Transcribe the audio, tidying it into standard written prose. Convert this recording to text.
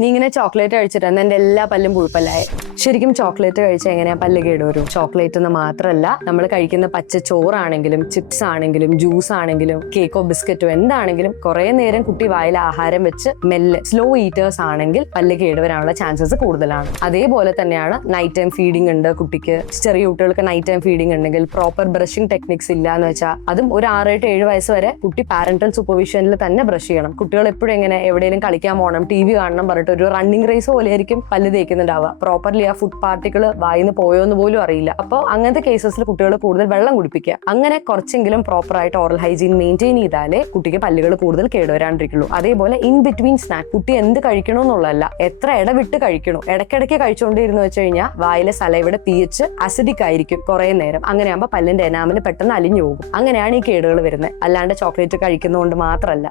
നീ ഇങ്ങനെ ചോക്ലേറ്റ് കഴിച്ചിട്ടാണ് എന്റെ എല്ലാ പല്ലും പുഴുപ്പല്ലായി. ശരിക്കും ചോക്ലേറ്റ് കഴിച്ചാൽ എങ്ങനെയാ പല്ല് കേടുവരും? ചോക്ലേറ്റ് എന്ന് മാത്രമല്ല, നമ്മൾ കഴിക്കുന്ന പച്ച ചോറാണെങ്കിലും ചിപ്സ് ആണെങ്കിലും ജ്യൂസ് ആണെങ്കിലും കേക്കോ ബിസ്ക്കറ്റോ എന്താണെങ്കിലും കുറെ നേരം കുട്ടി വായിൽ ആഹാരം വെച്ച് മെല്ലെ സ്ലോ ഈറ്റേഴ്സ് ആണെങ്കിൽ പല്ല് കേടുവരാനുള്ള ചാൻസസ് കൂടുതലാണ്. അതേപോലെ തന്നെയാണ് നൈറ്റ് ടൈം ഫീഡിംഗ് ഉണ്ട് കുട്ടിക്ക്. ചെറിയ കുട്ടികൾക്ക് നൈറ്റ് ടൈം ഫീഡിംഗ് ഉണ്ടെങ്കിൽ പ്രോപ്പർ ബ്രഷിംഗ് ടെക്നിക്സ് ഇല്ല എന്ന് വെച്ചാൽ അതും ഒരു 6-7 വയസ്സ് വരെ കുട്ടി പാരന്റൽ സൂപ്പർവിഷനിൽ തന്നെ ബ്രഷ് ചെയ്യണം. കുട്ടികൾ എപ്പോഴും എങ്ങനെ എവിടെയെങ്കിലും കളിക്കാൻ പോകണം, TV കാണണം പറഞ്ഞിട്ട് ഒരു റണ്ണിങ് റേസ് പോലെ ആയിരിക്കും പല്ല് തേക്കുന്നുണ്ടാവുക. പ്രോപ്പർലി ആ ഫുഡ് പാർട്ടിക്കിൾ വായിന്ന് പോയോന്ന് പോലും അറിയില്ല. അപ്പോൾ അങ്ങനത്തെ കേസസിൽ കുട്ടികൾ കൂടുതൽ വെള്ളം കുടിപ്പിക്കുക. അങ്ങനെ കുറച്ചെങ്കിലും പ്രോപ്പർ ആയിട്ട് ഓറൽ ഹൈജീൻ മെയിൻറ്റെയിൻ ചെയ്താലേ കുട്ടിക്ക് പല്ലുകൾ കൂടുതൽ കേടുവരാണ്ടിരിക്കുള്ളൂ. അതേപോലെ ഇൻ ബിറ്റ്വീൻ സ്നാക്ക് കുട്ടി എന്ത് കഴിക്കണമെന്നുള്ളതല്ല, എത്ര ഇടവിട്ട് കഴിക്കണോ. ഇടയ്ക്കിടയ്ക്ക് കഴിച്ചുകൊണ്ടിരുന്നു വെച്ച് കഴിഞ്ഞാൽ വായിലെ സലൈവയുടെ pH അസിഡിക് ആയിരിക്കും കുറെ നേരം. അങ്ങനെയാകുമ്പോൾ പല്ലിന്റെ എനാമിന് പെട്ടെന്ന് അലിഞ്ഞു പോകും. അങ്ങനെയാണ് ഈ കേടുകൾ വരുന്നത്, അല്ലാണ്ട് ചോക്ലേറ്റ് കഴിക്കുന്നതുകൊണ്ട് മാത്രമല്ല.